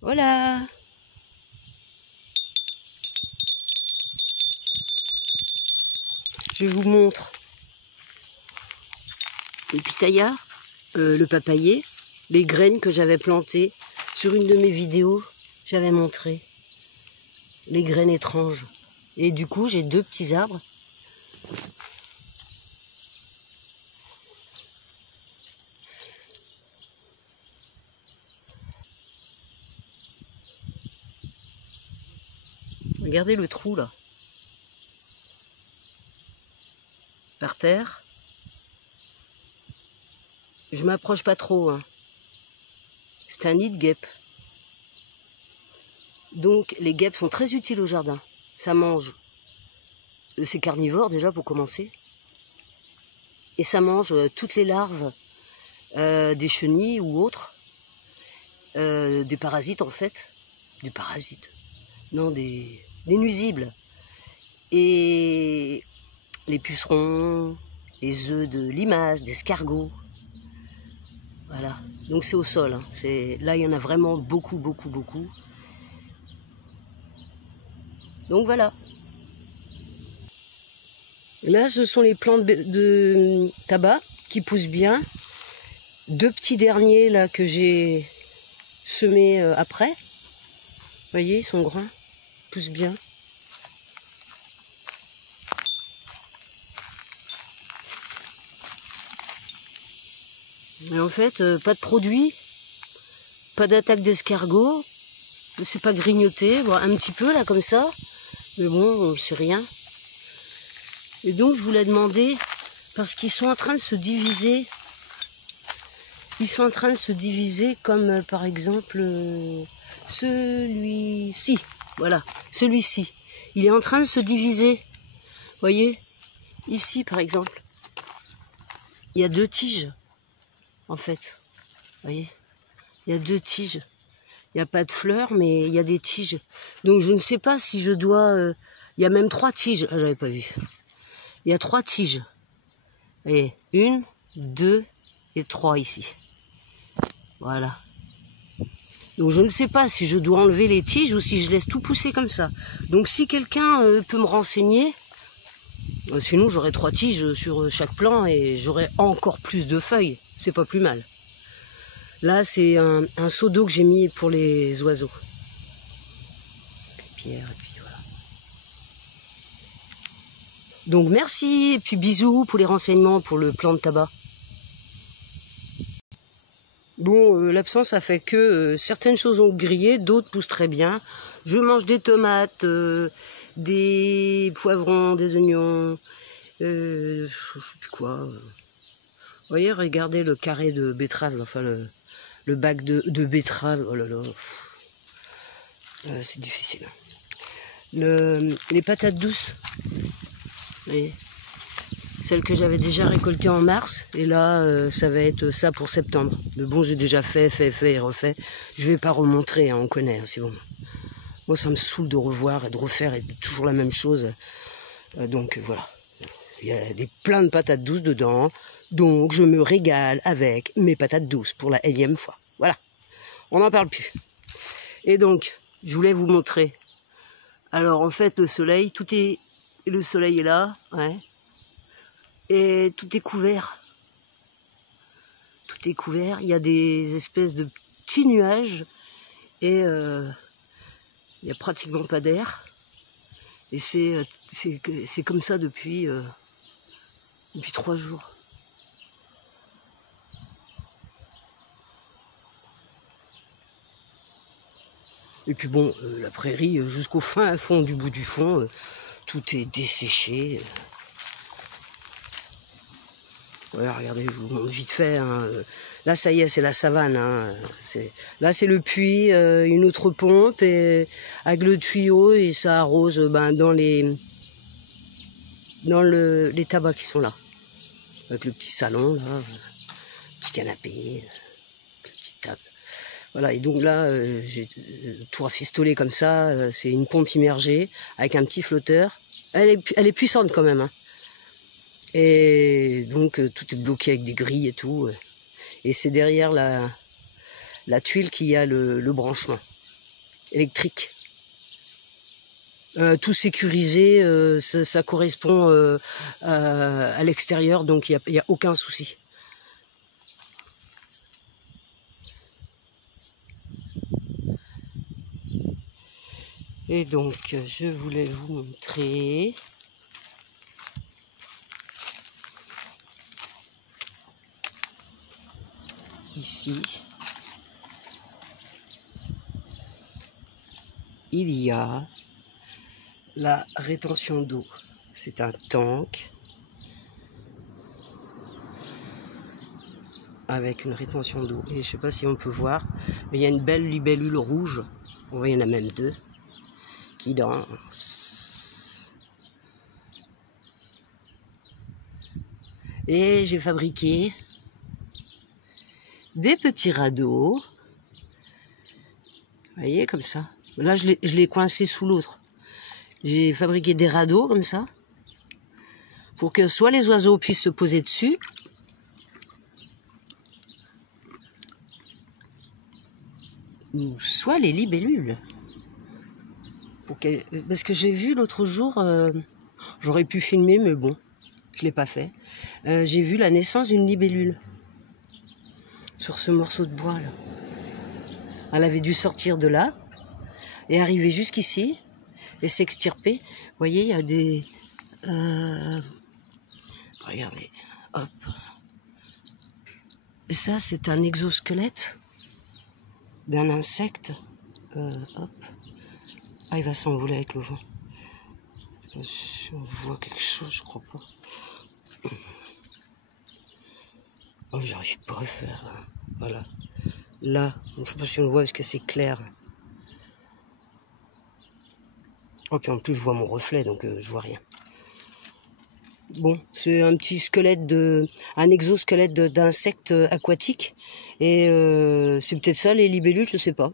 Voilà. Je vous montre les pitayas, le papayer, les graines que j'avais plantées. Sur une de mes vidéos, j'avais montré les graines étranges. Et du coup, j'ai 2 petits arbres. Regardez le trou là. Par terre. Je m'approche pas trop. Hein. C'est un nid de guêpes. Donc les guêpes sont très utiles au jardin. Ça mange. C'est carnivore déjà pour commencer. Et ça mange toutes les larves des chenilles ou autres. Des parasites en fait. Des parasites. Non, des nuisibles. Et les pucerons, les œufs de limaces, d'escargots. Voilà. Donc c'est au sol. Hein. Là, il y en a vraiment beaucoup, beaucoup, beaucoup. Donc voilà. Et là, ce sont les plantes de tabac qui poussent bien. 2 petits derniers là que j'ai semés après. Vous voyez, ils sont grands. Ils poussent bien. Et en fait, pas de produit, pas d'attaque d'escargot, c'est pas grignoté, bon, un petit peu là comme ça, mais bon, c'est rien. Et donc je voulais demander, parce qu'ils sont en train de se diviser, comme par exemple celui-ci, voilà, celui-ci, il est en train de se diviser, vous voyez, ici par exemple, il y a 2 tiges. En fait, vous voyez, il y a 2 tiges. Il n'y a pas de fleurs, mais il y a des tiges. Donc je ne sais pas si je dois... il y a même 3 tiges. Ah, j'avais pas vu. Il y a 3 tiges. Vous voyez, 1, 2 et 3 ici. Voilà. Donc je ne sais pas si je dois enlever les tiges ou si je laisse tout pousser comme ça. Donc si quelqu'un peut me renseigner, sinon j'aurai 3 tiges sur chaque plant et j'aurai encore plus de feuilles. C'est pas plus mal. Là, c'est un seau d'eau que j'ai mis pour les oiseaux. Pierre, et puis voilà. Donc merci, et puis bisous pour les renseignements pour le plant de tabac. Bon, l'absence a fait que certaines choses ont grillé, d'autres poussent très bien. Je mange des tomates, des poivrons, des oignons, je sais plus quoi. Vous voyez, regardez le carré de betterave, enfin le bac de betterave, oh là là, c'est difficile. Les patates douces, vous voyez, celles que j'avais déjà récoltées en mars, et là, ça va être ça pour septembre. Mais bon, j'ai déjà fait et refait. Je vais pas remontrer, hein, on connaît, hein, c'est bon. Moi, ça me saoule de revoir et de refaire et toujours la même chose. Donc voilà, il y a plein de patates douces dedans. Donc, je me régale avec mes patates douces pour la 1e fois. Voilà, on n'en parle plus. Et donc, je voulais vous montrer. Alors, en fait, le soleil est là, ouais. Et tout est couvert. Tout est couvert. Il y a des espèces de petits nuages et il n'y a pratiquement pas d'air. Et c'est comme ça depuis 3 jours. Et puis bon, la prairie, jusqu'au fin fond du bout du fond, tout est desséché. Voilà, regardez, je vous montre vite fait. Hein. Là, ça y est, c'est la savane. Hein. Là, c'est le puits, une autre pompe, et avec le tuyau, et ça arrose dans les tabacs qui sont là. Avec le petit salon, là, le petit canapé, la petite table. Voilà, et donc là, j'ai tout rafistolé comme ça. C'est une pompe immergée avec un petit flotteur. Elle est puissante quand même. Hein. Et donc, tout est bloqué avec des grilles et tout. Et c'est derrière la tuile qu'il y a le branchement. électrique. Tout sécurisé, ça correspond à l'extérieur, donc il n'y a aucun souci. Et donc, je voulais vous montrer. Ici, il y a la rétention d'eau. C'est un tank avec une rétention d'eau. Et je ne sais pas si on peut voir, mais il y a une belle libellule rouge. On voit, il y en a même deux qui dansent. Et j'ai fabriqué des petits radeaux. Vous voyez, comme ça. Là, je l'ai coincé sous l'autre. J'ai fabriqué des radeaux comme ça, pour que soit les oiseaux puissent se poser dessus, ou soit les libellules. Parce que j'ai vu l'autre jour, j'aurais pu filmer, mais bon, je ne l'ai pas fait. J'ai vu la naissance d'une libellule sur ce morceau de bois là. Elle avait dû sortir de là et arriver jusqu'ici et s'extirper. Vous voyez, il y a des... regardez, hop. Ça, c'est un exosquelette d'un insecte. Hop. Ah, il va s'envoler avec le vent. Je sais pas si on voit quelque chose, je crois pas. Oh, j'arrive pas à le faire. Voilà. Là, je sais pas si on le voit parce que c'est clair. Oh, puis en plus, je vois mon reflet, donc je vois rien. Bon, c'est un petit squelette un exosquelette d'insectes aquatiques. Et c'est peut-être ça, les libellules, je sais pas.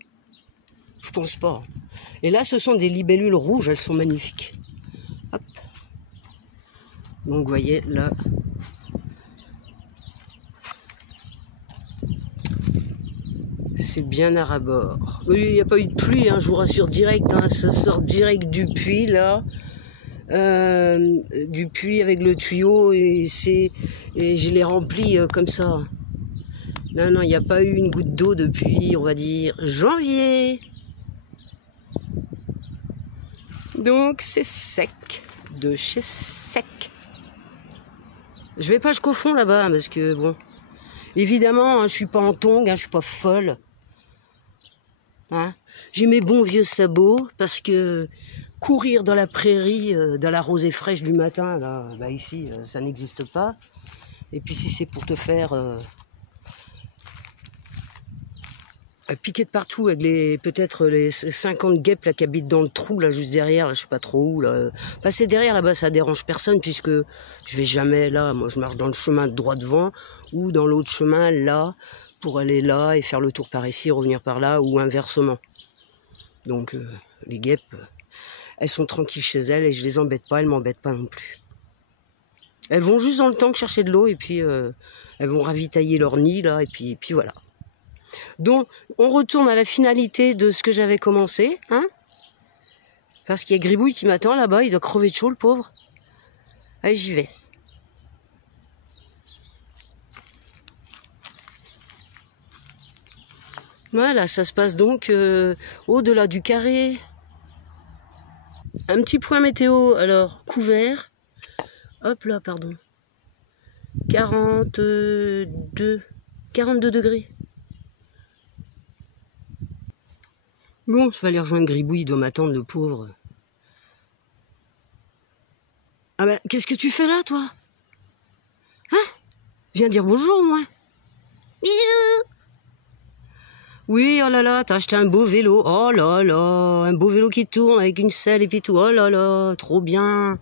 Je pense pas. Et là, ce sont des libellules rouges, elles sont magnifiques. Hop. Donc, vous voyez, là... c'est bien à ras-bord. Oui, il n'y a pas eu de pluie, hein, je vous rassure direct, hein, ça sort direct du puits, là. Du puits avec le tuyau, et je l'ai rempli comme ça. Non, il n'y a pas eu une goutte d'eau depuis, on va dire, janvier. Donc, c'est sec, de chez sec. Je vais pas jusqu'au fond, là-bas, parce que, bon... Évidemment, hein, je suis pas en tongs, hein, je suis pas folle. Hein. J'ai mes bons vieux sabots, parce que courir dans la prairie, dans la rosée fraîche du matin, là, bah ici, ça n'existe pas. Et puis si c'est pour te faire piquer de partout avec peut-être les 50 guêpes là, qui habitent dans le trou, là, juste derrière, là, je sais pas trop où, là. Passer derrière, là-bas, ça dérange personne, puisque je vais jamais là. Moi, je marche dans le chemin droit devant, ou dans l'autre chemin, là, pour aller là et faire le tour par ici, revenir par là, ou inversement. Donc, les guêpes, elles sont tranquilles chez elles, et je les embête pas, elles m'embêtent pas non plus. Elles vont juste dans le tank chercher de l'eau, et puis elles vont ravitailler leur nid, là, et puis voilà. Donc, on retourne à la finalité de ce que j'avais commencé, hein, parce qu'il y a Gribouille qui m'attend là-bas, il doit crever de chaud, le pauvre. Allez, j'y vais. Voilà, ça se passe donc au-delà du carré. Un petit point météo, alors, couvert. Hop là, pardon. 42 degrés. Bon, je vais aller rejoindre Gribouille, il doit m'attendre, le pauvre. Ah ben, qu'est-ce que tu fais là, toi? Hein? Viens dire bonjour, moi. Bisous. Oui, oh là là, t'as acheté un beau vélo. Oh là là, un beau vélo qui tourne avec une selle et puis tout. Oh là là, trop bien.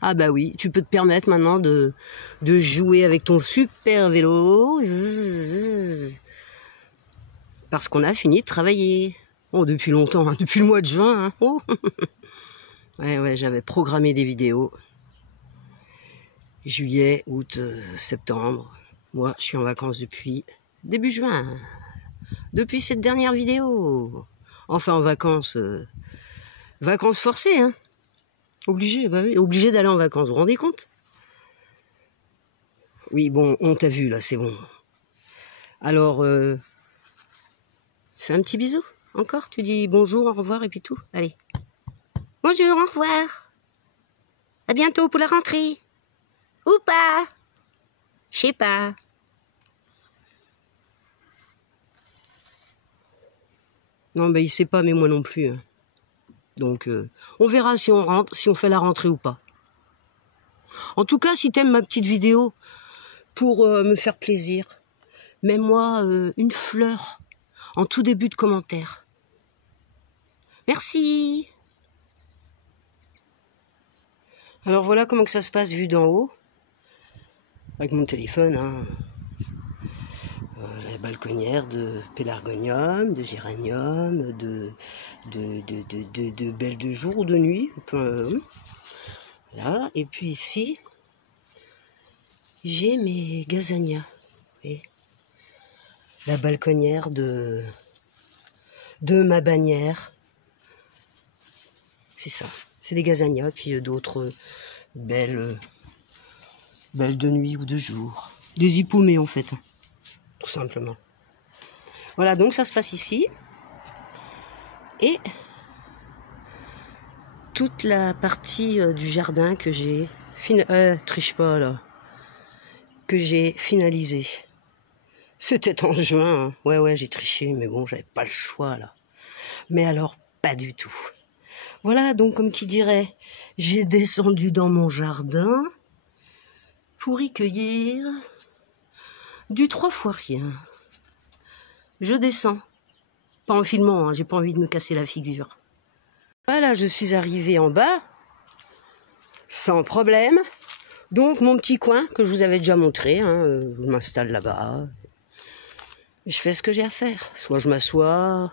Ah bah oui, tu peux te permettre maintenant de jouer avec ton super vélo. Parce qu'on a fini de travailler. Oh, depuis longtemps, hein, depuis le mois de juin. Hein. Oh. Ouais, j'avais programmé des vidéos. Juillet, août, septembre. Moi, je suis en vacances depuis début juin. Depuis cette dernière vidéo. Enfin, en vacances, vacances forcées, hein. Obligé, bah oui, obligé d'aller en vacances, vous vous rendez compte? Oui, bon, on t'a vu, là, c'est bon. Alors, fais un petit bisou, encore. Tu dis bonjour, au revoir, et puis tout. Allez. Bonjour, au revoir. À bientôt pour la rentrée. Ou pas. Je sais pas. Non, ben il sait pas, mais moi non plus. Hein. Donc, on verra si on rentre, si on fait la rentrée ou pas. En tout cas, si t'aimes ma petite vidéo pour me faire plaisir, mets-moi une fleur en tout début de commentaire. Merci. Alors voilà comment que ça se passe vu d'en haut, avec mon téléphone. Hein. La balconnière de pélargonium, de géranium, de belle de jour ou de nuit. Là. Et puis ici, j'ai mes gazanias. Oui. La balconnière de ma bannière. C'est ça. C'est des gazanias, puis d'autres belles de nuit ou de jour. Des hippomées en fait. Tout simplement. Voilà, donc ça se passe ici. Et toute la partie du jardin que j'ai triche pas là. Que j'ai finalisé. C'était en juin. Hein. Ouais, j'ai triché, mais bon, j'avais pas le choix là. Mais alors, pas du tout. Voilà, donc comme qui dirait, j'ai descendu dans mon jardin pour y cueillir du 3 fois rien. Je descends. Pas en filmant, hein, j'ai pas envie de me casser la figure. Voilà, je suis arrivée en bas, sans problème. Donc mon petit coin que je vous avais déjà montré, hein, je m'installe là-bas. Je fais ce que j'ai à faire. Soit je m'assois,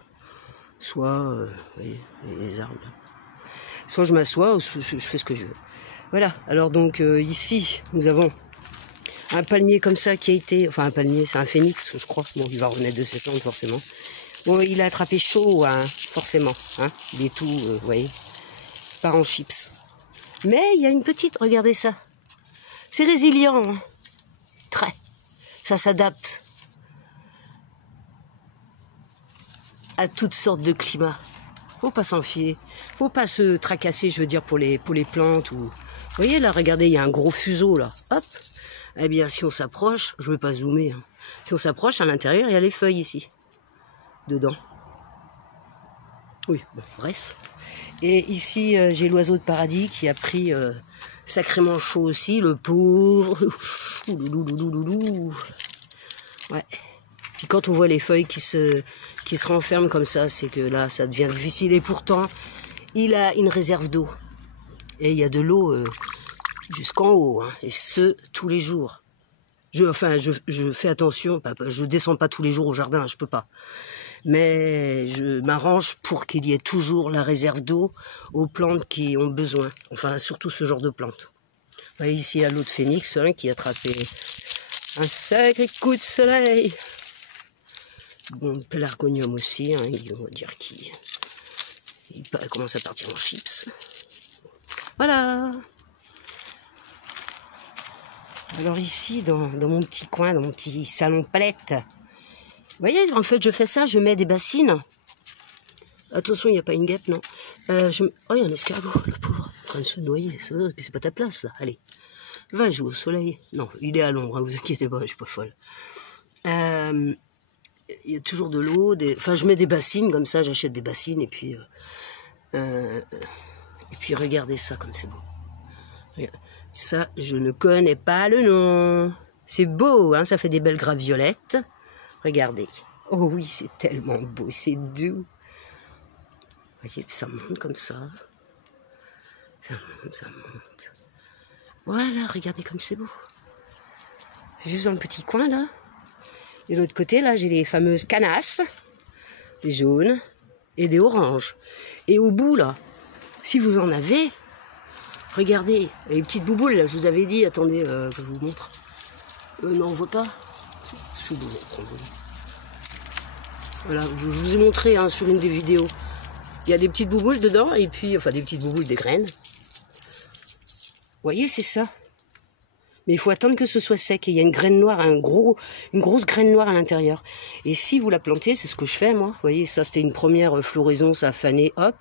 soit... oui, les arbres. Soit je m'assois, ou je fais ce que je veux. Voilà, alors donc ici, nous avons un palmier comme ça qui a été... Enfin un palmier, c'est un phénix, je crois. Bon, il va renaître de ses cendres, forcément. Bon, il a attrapé chaud, hein, forcément. Hein, il est tout, vous voyez, part en chips. Mais il y a une petite... Regardez ça. C'est résilient. Hein. Très. Ça s'adapte à toutes sortes de climats. Faut pas s'en fier. Faut pas se tracasser, je veux dire, pour les plantes. Ou... Vous voyez, là, regardez, il y a un gros fuseau, là. Hop. Eh bien, si on s'approche, je veux pas zoomer. Hein. Si on s'approche, à l'intérieur, il y a les feuilles ici. Dedans. Oui, bon, bref. Et ici, j'ai l'oiseau de paradis qui a pris sacrément chaud aussi, le pauvre. Ouais. Puis quand on voit les feuilles qui se renferment comme ça, c'est que là, ça devient difficile. Et pourtant, il a une réserve d'eau. Et il y a de l'eau jusqu'en haut. Hein. Et ce, tous les jours. Je fais attention. Je descends pas tous les jours au jardin, je peux pas. Mais je m'arrange pour qu'il y ait toujours la réserve d'eau aux plantes qui ont besoin. Enfin, surtout ce genre de plantes. Vous voyez, ici, il y a l'autre phénix hein, qui a attrapé un sacré coup de soleil. Bon, pélargonium aussi, hein, on va dire qu'il commence à partir en chips. Voilà. Alors ici, dans mon petit coin, dans mon petit salon palette, vous voyez, en fait, je fais ça, je mets des bassines. Attention, il n'y a pas une guêpe, non. Oh, il y a un escargot, le pauvre, en train de se noyer. C'est pas ta place, là. Allez, va jouer au soleil. Non, il est à l'ombre, hein, vous inquiétez pas, je suis pas folle. Il y a toujours de l'eau. Enfin, je mets des bassines, comme ça, j'achète des bassines, et puis regardez ça, comme c'est beau. Ça, je ne connais pas le nom. C'est beau, hein, ça fait des belles grappes violettes. Regardez. Oh oui, c'est tellement beau, c'est doux. Vous voyez, ça monte comme ça. Ça monte. Voilà, regardez comme c'est beau. C'est juste dans le petit coin, là. Et de l'autre côté, là, j'ai les fameuses canasses. Des jaunes et des oranges. Et au bout, là, si vous en avez, regardez, les petites bouboules, là, je vous avais dit, attendez, que je vous montre. Non, on voit pas. Voilà, je vous ai montré hein, sur une des vidéos. Il y a des petites bouboules dedans, et puis, enfin des petites bouboules, des graines. Vous voyez, c'est ça. Mais il faut attendre que ce soit sec. Et il y a une graine noire, une grosse graine noire à l'intérieur. Et si vous la plantez, c'est ce que je fais moi. Vous voyez, ça c'était une première floraison, ça a fané, hop.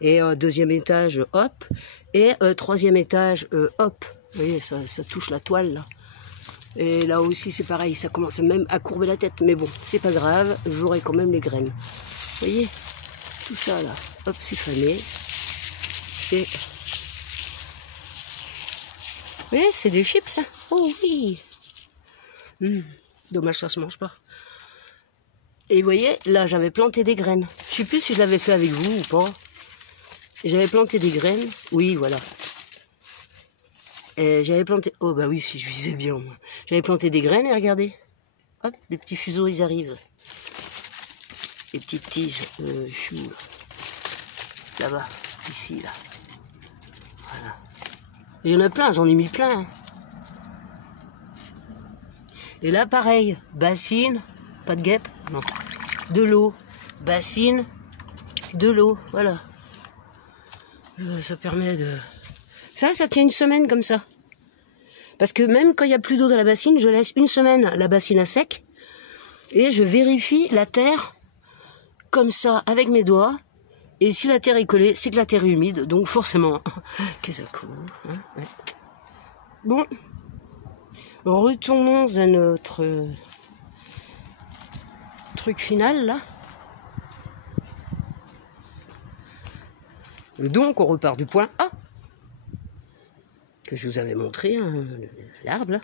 Et deuxième étage, hop. Et troisième étage, hop. Vous voyez, ça touche la toile là. Et là aussi c'est pareil, ça commence même à courber la tête. Mais bon, c'est pas grave, j'aurai quand même les graines. Vous voyez, tout ça là, hop, c'est fané. C'est... Oui, c'est des chips, ça. Oh oui. Dommage, ça se mange pas. Et vous voyez, là, j'avais planté des graines. Je sais plus si je l'avais fait avec vous ou pas. J'avais planté des graines. Oui, voilà. Et j'avais planté... Oh, bah oui, si je visais bien. J'avais planté des graines et regardez. Hop, les petits fuseaux, ils arrivent. Les petites tiges choux. Là-bas, ici, là. Voilà. Il y en a plein, j'en ai mis plein. Et là, pareil, bassine, pas de guêpe, non. De l'eau, bassine, de l'eau, voilà. Ça permet de... Ça tient une semaine comme ça. Parce que même quand il n'y a plus d'eau dans la bassine, je laisse une semaine la bassine à sec. Et je vérifie la terre, comme ça, avec mes doigts. Et si la terre est collée, c'est que la terre est humide, donc forcément, que ça coule. Hein, ouais. Bon, retournons à notre truc final, là. Et donc, on repart du point A, que je vous avais montré, hein, l'arbre, là.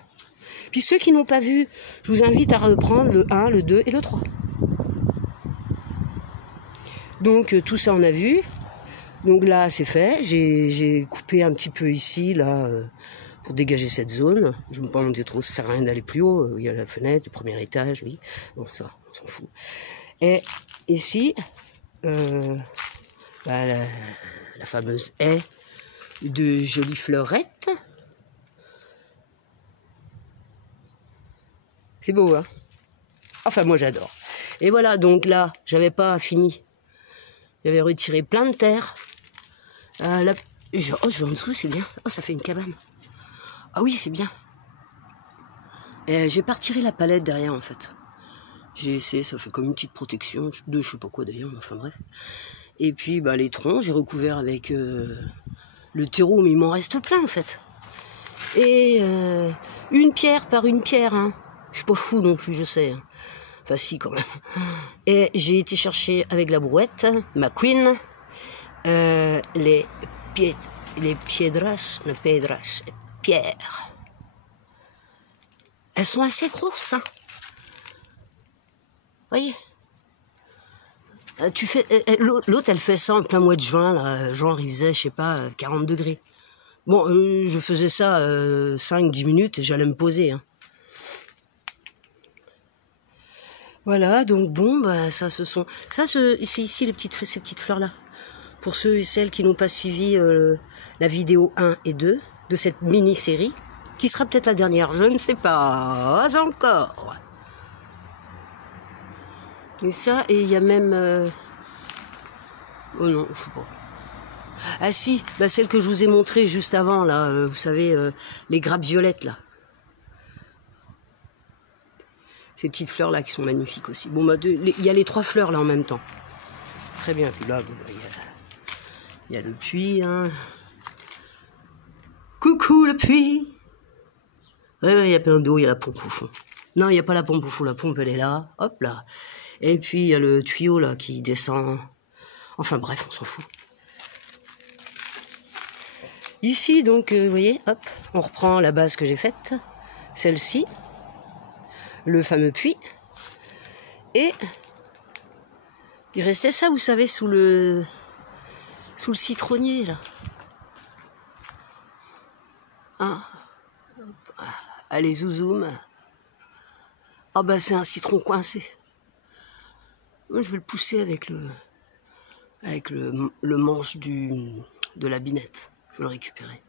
Puis ceux qui n'ont pas vu, je vous invite à reprendre le 1, le 2 et le 3. Donc, tout ça, on a vu. Donc là, c'est fait. J'ai coupé un petit peu ici, là, pour dégager cette zone. Je ne veux pas monter trop, ça sert à rien d'aller plus haut. Il y a la fenêtre, le premier étage, oui. Bon, ça, on s'en fout. Et ici, bah, la fameuse haie de jolies fleurettes. C'est beau, hein? Enfin, moi, j'adore. Et voilà, donc là, j'avais pas fini. J'avais retiré plein de terre. Là, je vais en dessous, c'est bien. Oh, ça fait une cabane. Ah oui, c'est bien. J'ai pas retiré la palette derrière, en fait. J'ai essayé, ça fait comme une petite protection. De je sais pas quoi d'ailleurs, mais enfin bref. Et puis, bah, les troncs, j'ai recouvert avec le terreau, mais il m'en reste plein, en fait. Et une pierre par une pierre, hein. Je suis pas fou non plus, je sais. Hein. Enfin, si, quand même. Et j'ai été chercher avec la brouette, ma queen, les pierres. Elles sont assez grosses, hein. Voyez. L'autre, elle fait ça en plein mois de juin, là. Genre, il faisait, je sais pas, 40 degrés. Bon, je faisais ça 5-10 minutes et j'allais me poser, hein. Voilà, donc bon, bah ça ce sont... Ça, c'est ici ces petites fleurs-là. Pour ceux et celles qui n'ont pas suivi la vidéo 1 et 2 de cette mini-série, qui sera peut-être la dernière, je ne sais pas encore. Et ça, et il y a même... Oh non, je sais pas. Ah si, bah celle que je vous ai montrée juste avant, là, vous savez, les grappes violettes, là. Ces petites fleurs là qui sont magnifiques aussi. Bon, bah, il y a les 3 fleurs là en même temps. Très bien. Puis là, il y a le puits. Hein. Coucou le puits. Ouais, il y a plein d'eau, il y a la pompe au fond. Non, il n'y a pas la pompe au fond. La pompe, elle est là. Hop là. Et puis, il y a le tuyau là qui descend. Enfin bref, on s'en fout. Ici, donc, vous voyez, hop, on reprend la base que j'ai faite. Celle-ci. Le fameux puits. Et il restait ça, vous savez, sous le citronnier, là. Ah. Allez, zouzoum. Ah bah c'est un citron coincé. Moi, je vais le pousser avec le manche de la binette. Je vais le récupérer.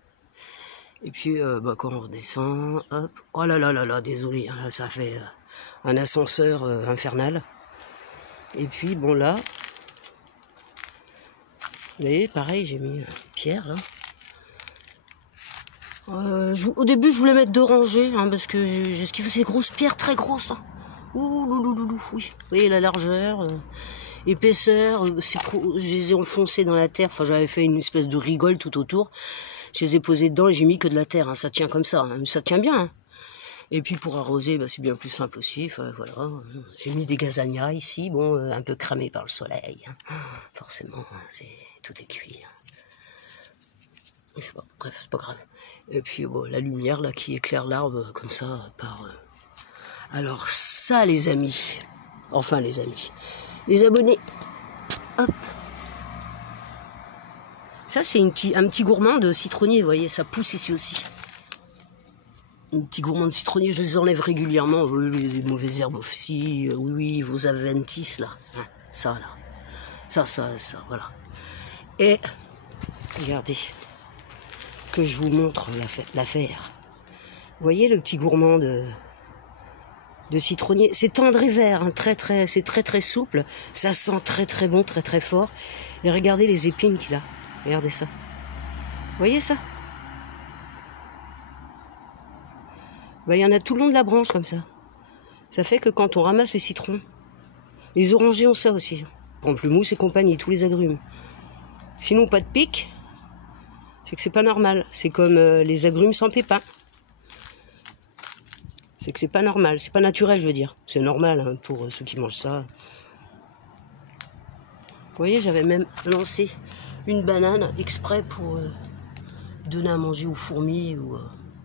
Et puis, bah, quand on redescend, hop. Oh là là là là, désolé, hein, là, ça fait un ascenseur infernal. Et puis, bon, là, Vous voyez, pareil, j'ai mis une pierre là. Au début, je voulais mettre 2 rangées, hein, parce que j'ai ce qu'il faut, c'est grosses pierres, très grosses. Hein. Ouh, louloulou, oui. Vous voyez la largeur, épaisseur, je les ai enfoncées dans la terre. Enfin, j'avais fait une espèce de rigole tout autour. Je les ai posées dedans et j'ai mis que de la terre. Hein. Ça tient comme ça, hein. Ça tient bien. Hein. Et puis pour arroser, bah, c'est bien plus simple aussi. Enfin, voilà. J'ai mis des gazanias ici, bon, un peu cramés par le soleil. Hein. Forcément, tout est cuit. Hein. Je sais pas, bref, c'est pas grave. Et puis bon, la lumière là qui éclaire l'arbre comme ça par. Alors ça, les amis, enfin les amis, les abonnés, hop. Ça c'est un petit gourmand de citronnier, vous voyez, ça pousse ici aussi. Un petit gourmand de citronnier, je les enlève régulièrement. Les mauvaises herbes aussi, oui, vos adventices là, hein, ça là, ça, voilà. Et regardez. Que je vous montre l'affaire. Vous voyez le petit gourmand de citronnier, c'est tendre et vert, hein, c'est très souple, ça sent très bon, très fort. Et regardez les épines qu'il a, regardez ça. Vous voyez ça? Ben, il y en a tout le long de la branche comme ça. Ça fait que quand on ramasse les citrons, les orangers ont ça aussi. Pamplemousse et compagnie, tous les agrumes. Sinon pas de pic. C'est que c'est pas normal. C'est comme les agrumes sans pépins. C'est que c'est pas normal. C'est pas naturel, je veux dire. C'est normal hein, pour ceux qui mangent ça. Vous voyez, j'avais même lancé une banane exprès pour donner à manger aux fourmis.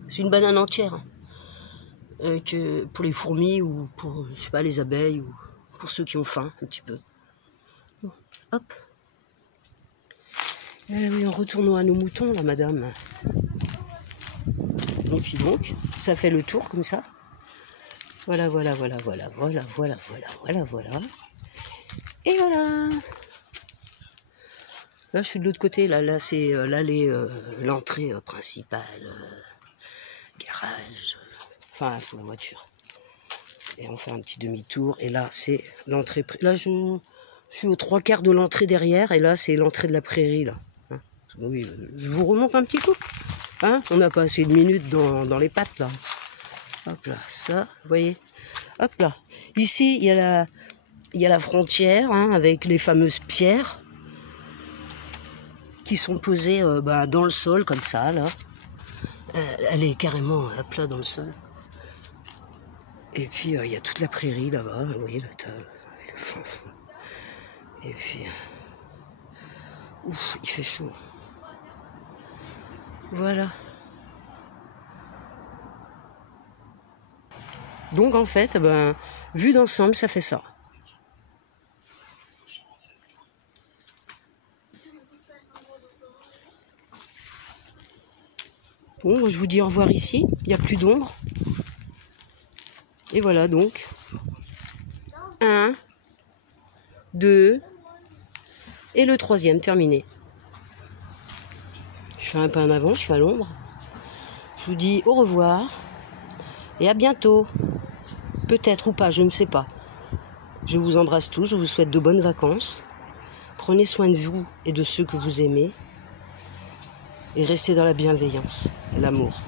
C'est une banane entière. Hein, pour les fourmis ou pour, je sais pas, les abeilles ou pour ceux qui ont faim un petit peu. Bon, hop. Eh oui, en retournant à nos moutons, là, madame. Et puis donc, ça fait le tour, comme ça. Voilà. Et voilà. Là, je suis de l'autre côté, là c'est l'allée, l'entrée principale, garage, enfin, pour la voiture. Et on fait un petit demi-tour, et là, c'est l'entrée, là, je suis aux 3/4 de l'entrée derrière, et là, c'est l'entrée de la prairie, là. Oui, je vous remonte un petit coup. Hein, on n'a pas assez de minutes dans les pattes, là. Hop là, ça, vous voyez. Hop là. Ici, il y a la frontière, hein, avec les fameuses pierres qui sont posées dans le sol, comme ça, là. Elle est carrément à plat dans le sol. Et puis, il y a toute la prairie, là-bas. Vous voyez, là, avec le fond. Et puis... ouf, il fait chaud. Voilà. Donc en fait, vu d'ensemble, ça fait ça. Bon, je vous dis au revoir ici. Il n'y a plus d'ombre. Et voilà donc. 1, 2, et le 3e terminé. Je fais un pas en avant, je suis à l'ombre. Je vous dis au revoir et à bientôt. Peut-être ou pas, je ne sais pas. Je vous embrasse tous, je vous souhaite de bonnes vacances. Prenez soin de vous et de ceux que vous aimez. Et restez dans la bienveillance et l'amour.